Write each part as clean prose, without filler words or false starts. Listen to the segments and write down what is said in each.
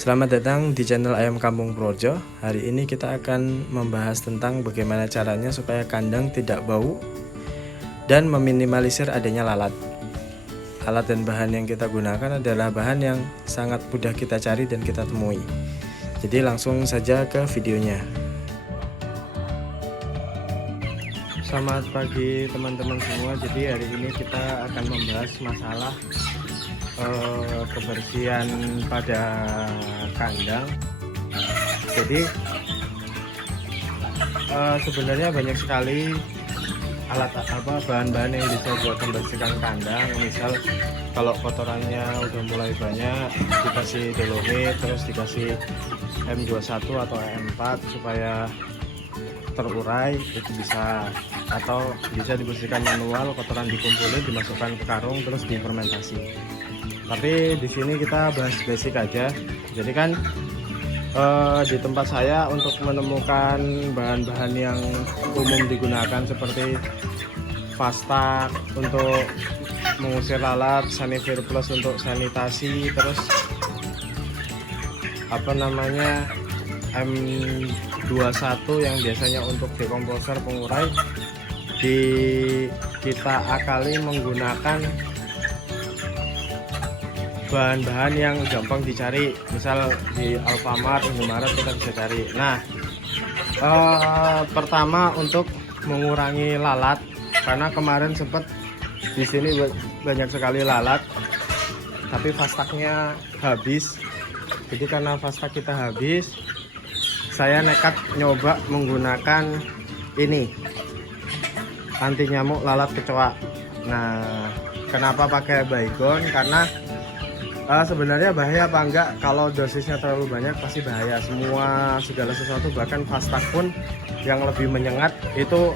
Selamat datang di channel Ayam Kampung Projo. Hari ini kita akan membahas tentang bagaimana caranya supaya kandang tidak bau dan meminimalisir adanya lalat. Alat dan bahan yang kita gunakan adalah bahan yang sangat mudah kita cari dan kita temui. Jadi langsung saja ke videonya. Selamat pagi teman-teman semua. Jadi hari ini kita akan membahas masalah kebersihan pada kandang. Jadi sebenarnya banyak sekali bahan-bahan yang bisa buat membersihkan kandang. Misal kalau kotorannya udah mulai banyak, dikasih dolomit, terus dikasih M21 atau M4 supaya terurai, itu bisa. Atau bisa dibersihkan manual, kotoran dikumpulin, dimasukkan ke karung, terus difermentasi. Tapi di sini kita bahas basic aja. Jadi kan di tempat saya untuk menemukan bahan-bahan yang umum digunakan seperti Fasta untuk mengusir lalat, Sanivir Plus untuk sanitasi, terus M21 yang biasanya untuk dekomposer pengurai, kita akali menggunakan bahan-bahan yang gampang dicari, misal di Alfamart, Indomaret kita bisa cari. Nah, pertama untuk mengurangi lalat, karena kemarin sempat di sini banyak sekali lalat, tapi fastaknya habis. Jadi karena fastak kita habis, saya nekat nyoba menggunakan ini, anti nyamuk lalat kecoa. Nah, kenapa pakai Baygon? Karena sebenarnya bahaya apa enggak? Kalau dosisnya terlalu banyak pasti bahaya. Segala sesuatu, bahkan Fastak pun yang lebih menyengat itu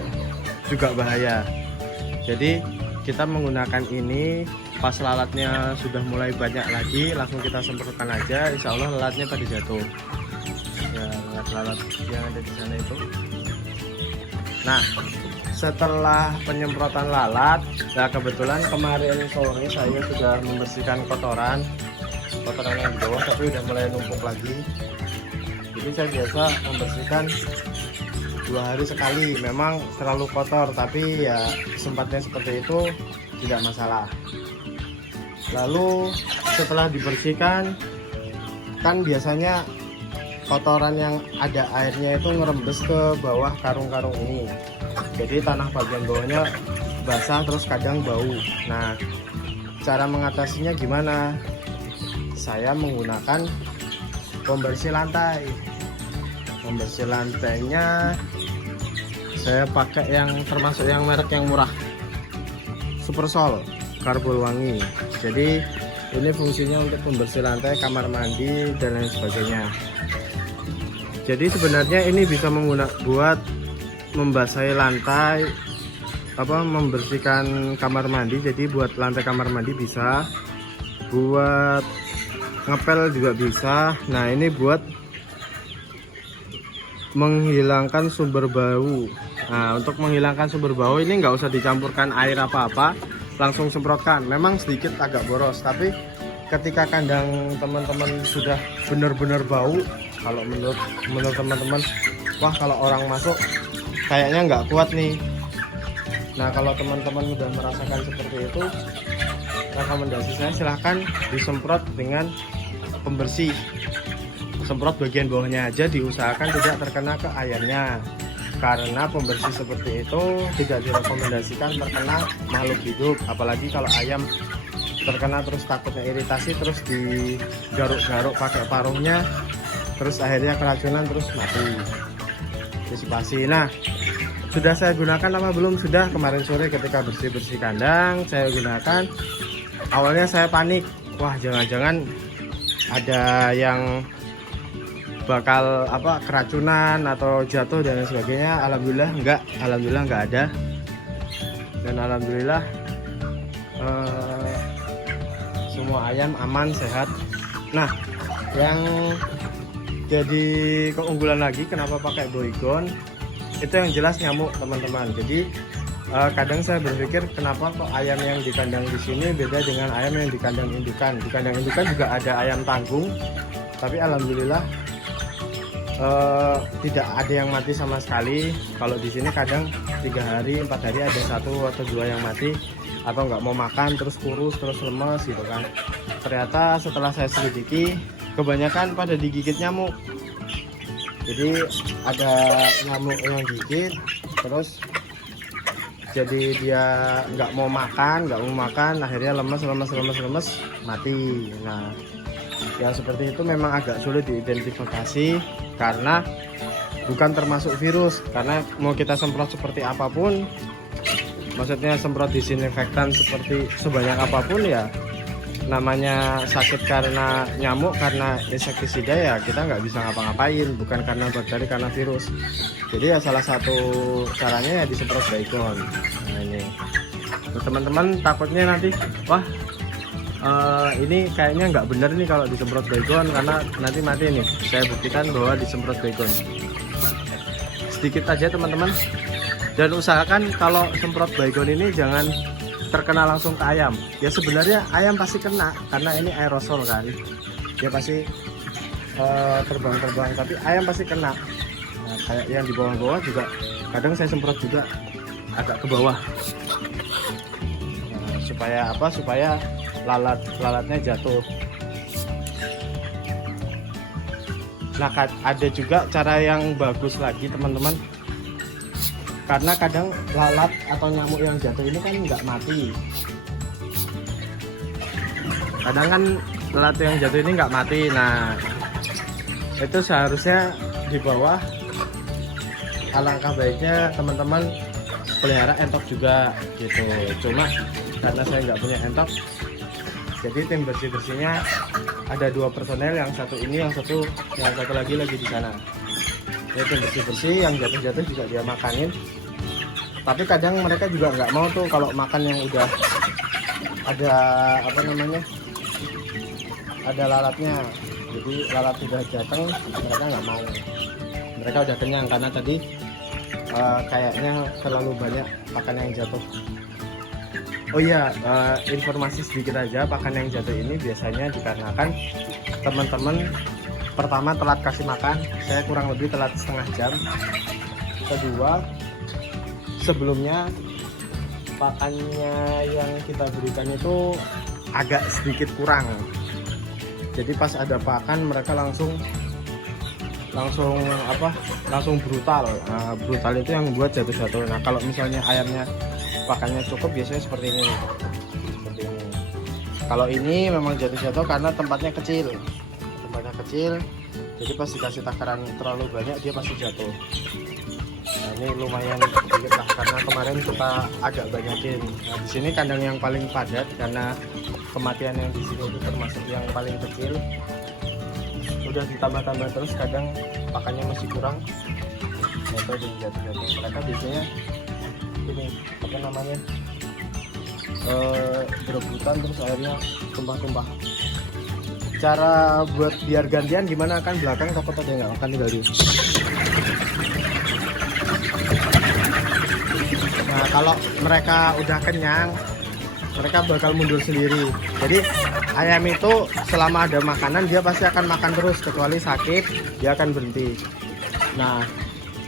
juga bahaya. Jadi kita menggunakan ini pas lalatnya sudah mulai banyak lagi, langsung kita semprotkan aja. Insya Allah lalatnya pada jatuh. Ya, lalat yang ada di sana itu. Nah, setelah penyemprotan lalat, nah kebetulan kemarin sore saya sudah membersihkan kotoran yang di bawah, tapi udah mulai numpuk lagi. Jadi saya biasa membersihkan 2 hari sekali. Memang terlalu kotor, tapi ya sempatnya seperti itu tidak masalah. Lalu setelah dibersihkan, kan biasanya kotoran yang ada airnya itu ngerembes ke bawah karung-karung ini. Jadi tanah bagian bawahnya basah, terus kadang bau. Nah, cara mengatasinya gimana? Saya menggunakan pembersih lantai. Pembersih lantainya saya pakai yang termasuk yang merek yang murah, Supersol Karbol Wangi. Jadi ini fungsinya untuk pembersih lantai, kamar mandi dan lain sebagainya. Jadi sebenarnya ini bisa buat membasahi lantai, membersihkan kamar mandi. Jadi buat lantai kamar mandi bisa, buat ngepel juga bisa. Nah, ini buat menghilangkan sumber bau. Nah, untuk menghilangkan sumber bau ini nggak usah dicampurkan air apa-apa, langsung semprotkan. Memang sedikit agak boros, tapi ketika kandang teman-teman sudah benar-benar bau, kalau menurut teman-teman, wah kalau orang masuk kayaknya nggak kuat nih. Nah, kalau teman-teman udah merasakan seperti itu, rekomendasi saya silahkan disemprot dengan pembersih. Semprot bagian bawahnya aja, diusahakan tidak terkena ke ayamnya, karena pembersih seperti itu tidak direkomendasikan terkena makhluk hidup. Apalagi kalau ayam terkena terus takutnya iritasi, terus digaruk-garuk pakai parungnya, terus akhirnya keracunan, terus mati. Antisipasi. Nah, sudah saya gunakan apa belum? Sudah, kemarin sore ketika bersih-bersih kandang saya gunakan. Awalnya saya panik, wah jangan-jangan ada yang bakal keracunan atau jatuh dan lain sebagainya. Alhamdulillah enggak ada, dan alhamdulillah semua ayam aman, sehat. Nah, yang jadi keunggulan lagi kenapa pakai Baygon, itu yang jelas nyamuk, teman-teman. Jadi kadang saya berpikir kenapa kok ayam yang di kandang di sini beda dengan ayam yang di kandang indukan. Di kandang indukan juga ada ayam tanggung, Tapi alhamdulillah tidak ada yang mati sama sekali. Kalau di sini kadang 3 hari 4 hari ada 1 atau 2 yang mati, atau nggak mau makan terus kurus terus lemes gitu kan. Ternyata setelah saya selidiki, kebanyakan pada digigit nyamuk. Jadi ada nyamuk yang gigit, terus jadi dia nggak mau makan, akhirnya lemes, mati. Nah, yang seperti itu memang agak sulit diidentifikasi karena bukan termasuk virus. Karena mau kita semprot seperti apapun, maksudnya semprot disinfektan seperti sebanyak apapun ya, namanya sakit karena nyamuk, karena insektisida ya kita nggak bisa ngapa-ngapain, bukan karena bakteri, karena virus. Jadi ya salah satu caranya ya disemprot Baygon. Nah ini teman-teman takutnya nanti wah ini kayaknya nggak bener nih kalau disemprot Baygon karena nanti mati nih. Saya buktikan bahwa disemprot Baygon sedikit aja teman-teman, dan usahakan kalau semprot Baygon ini jangan terkena langsung ke ayam. Ya sebenarnya ayam pasti kena karena ini aerosol kan, dia pasti terbang-terbang, tapi ayam pasti kena. Nah, kayak yang di bawah-bawah juga kadang saya semprot juga agak ke bawah. Nah, supaya apa? Supaya lalatnya jatuh. Nah, ada juga cara yang bagus lagi teman-teman. Karena kadang lalat atau nyamuk yang jatuh ini kan nggak mati. Kadang kan lalat yang jatuh ini nggak mati. Nah, itu seharusnya di bawah. Alangkah baiknya teman-teman pelihara entok juga gitu. Cuma karena saya nggak punya entok, jadi tim bersih-bersihnya ada 2 personel, yang satu ini, yang satu lagi di sana. Ini tim bersih-bersih, yang jatuh-jatuh juga dia makanin. Tapi kadang mereka juga nggak mau tuh kalau makan yang udah ada apa namanya, ada lalatnya. Jadi lalat sudah datang, mereka nggak mau. Mereka udah kenyang karena tadi kayaknya terlalu banyak pakan yang jatuh. Oh iya, informasi sedikit aja, pakan yang jatuh ini biasanya dikarenakan teman-teman pertama telat kasih makan. Saya kurang lebih telat setengah jam. Kedua, sebelumnya pakannya yang kita berikan itu agak sedikit kurang. Jadi pas ada pakan mereka langsung brutal. Nah, brutal itu yang membuat jatuh-jatuh. Nah, kalau misalnya ayamnya pakannya cukup, biasanya seperti ini. Kalau ini memang jatuh-jatuh karena tempatnya kecil, jadi pas dikasih takaran terlalu banyak dia pasti jatuh. Nah, ini lumayan sedikit lah karena kemarin kita agak banyakin. Nah, di sini kandang yang paling padat karena kematian yang di sini itu termasuk yang paling kecil. Udah ditambah-tambah terus, kadang pakannya masih kurang, jatuh. Mereka biasanya ini apa namanya, berebutan terus akhirnya tumpah-tumpah. Cara buat biar gantian gimana, kan belakang takut ada yang nggak makan tinggal di. Nah, kalau mereka udah kenyang, mereka bakal mundur sendiri. Jadi ayam itu selama ada makanan dia pasti akan makan terus, kecuali sakit dia akan berhenti. Nah,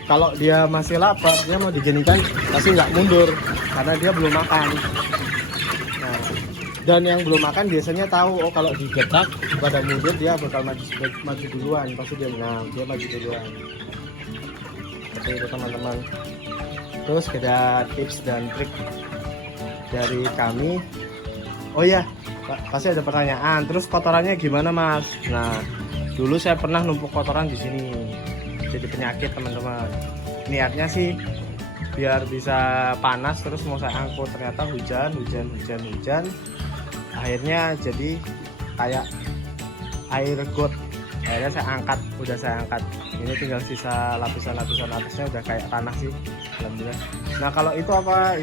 kalau dia masih lapar, dia mau diginikan pasti nggak mundur karena dia belum makan. Nah, dan yang belum makan biasanya tahu, oh kalau digetak pada mundur dia bakal maju duluan, pasti dia maju duluan. Seperti itu teman-teman. Terus ada tips dan trik dari kami. Oh ya, pasti ada pertanyaan, terus kotorannya gimana Mas? Nah, dulu saya pernah numpuk kotoran di sini, jadi penyakit teman-teman. Niatnya sih biar bisa panas, terus mau saya angkut, ternyata hujan. Akhirnya jadi kayak air got. Akhirnya saya angkat. Ini tinggal sisa lapisan-lapisan atasnya udah kayak tanah sih, alhamdulillah. Nah, kalau itu apa?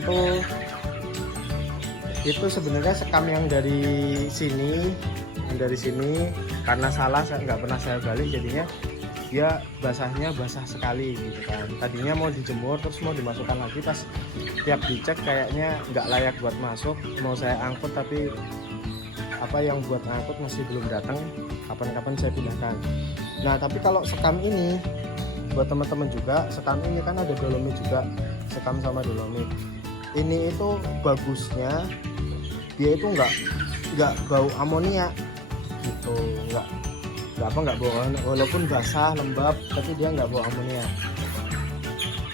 Itu sebenarnya sekam yang dari sini karena salah, saya nggak pernah saya balik, jadinya dia basah sekali gitu kan. Tadinya mau dijemur terus mau dimasukkan lagi, pas tiap dicek kayaknya nggak layak buat masuk, mau saya angkut tapi apa yang buat ngangkut masih belum datang, kapan-kapan saya pindahkan. Nah tapi kalau sekam ini buat teman-teman juga, sekam ini kan ada dolomit juga, sekam sama dolomit ini itu bagusnya dia itu nggak bau amonia gitu, nggak bau, walaupun basah lembab tapi dia nggak bau amonia.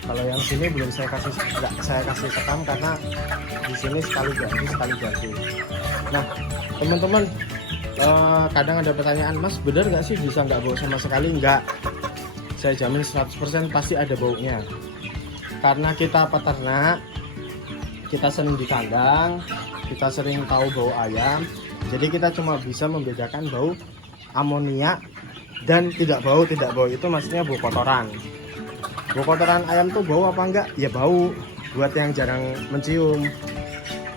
Kalau yang sini belum saya kasih sekam karena di sini sekali ganti. Nah teman-teman, kadang ada pertanyaan, Mas bener nggak sih bisa nggak bau sama sekali? Nggak, saya jamin 100% pasti ada baunya, karena kita peternak, kita sering di kandang, kita sering tahu bau ayam, jadi kita cuma bisa membedakan bau amonia dan tidak bau itu maksudnya bau kotoran. Bau kotoran ayam tuh bau apa enggak? Ya bau buat yang jarang mencium.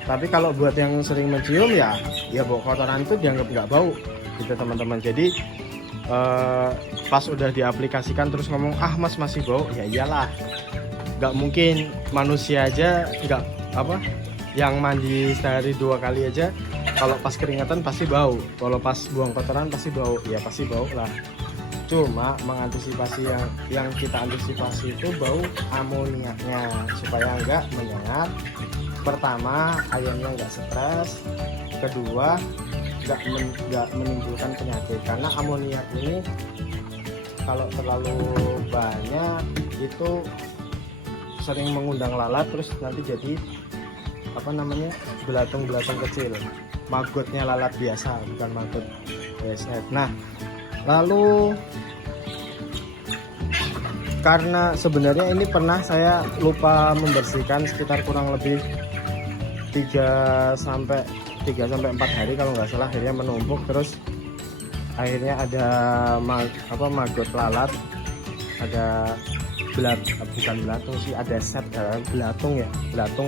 Tapi kalau buat yang sering mencium ya bau kotoran itu dianggap nggak bau gitu teman-teman. Jadi pas udah diaplikasikan terus ngomong, ah mas masih bau, ya iyalah, nggak mungkin manusia aja nggak yang mandi sehari 2 kali aja kalau pas keringetan pasti bau, kalau pas buang kotoran pasti bau, ya pasti bau lah. Cuma mengantisipasi yang kita antisipasi itu bau amoniaknya supaya enggak menyengat. Pertama, ayamnya enggak stres. Kedua, enggak menimbulkan penyakit, karena amoniak ini kalau terlalu banyak itu sering mengundang lalat, terus nanti jadi belatung kecil, magotnya lalat biasa, bukan magot BSF. Nah lalu karena sebenarnya ini pernah saya lupa membersihkan sekitar kurang lebih 3 sampai 4 hari kalau nggak salah, akhirnya menumpuk, terus akhirnya ada maggot lalat, ada bukan belatung sih, ada belatung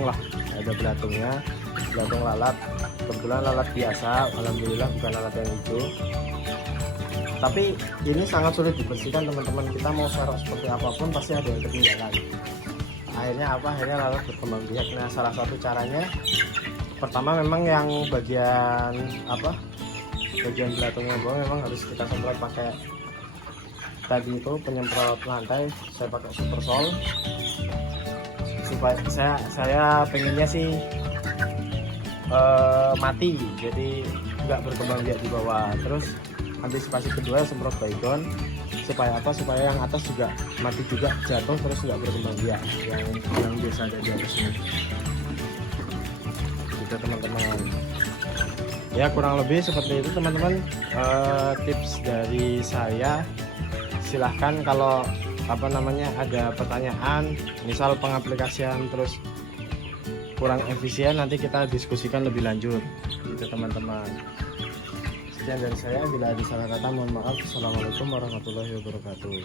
lah, ada belatung lalat. Kebetulan lalat biasa, alhamdulillah bukan lalat yang itu. Tapi ini sangat sulit dibersihkan teman-teman, kita mau serok seperti apapun pasti ada yang ketinggalan. Akhirnya lalat berkembang biak. Nah salah satu caranya, pertama memang yang bagian belatungnya bawah memang harus kita semprot pakai tadi itu penyemprot lantai, saya pakai Super Sol supaya saya pengennya sih mati, jadi nggak berkembang biak di bawah. Terus antisipasi kedua semprot Baygon supaya yang atas juga mati juga, jatuh terus nggak berkembang biak, yang biasa ada di atas ini gitu teman-teman. Ya kurang lebih seperti itu teman-teman, tips dari saya. Silahkan kalau ada pertanyaan, misal pengaplikasian terus kurang efisien, nanti kita diskusikan lebih lanjut gitu teman-teman. Sekian dari saya, bila ada salah kata mohon maaf. Assalamualaikum warahmatullahi wabarakatuh.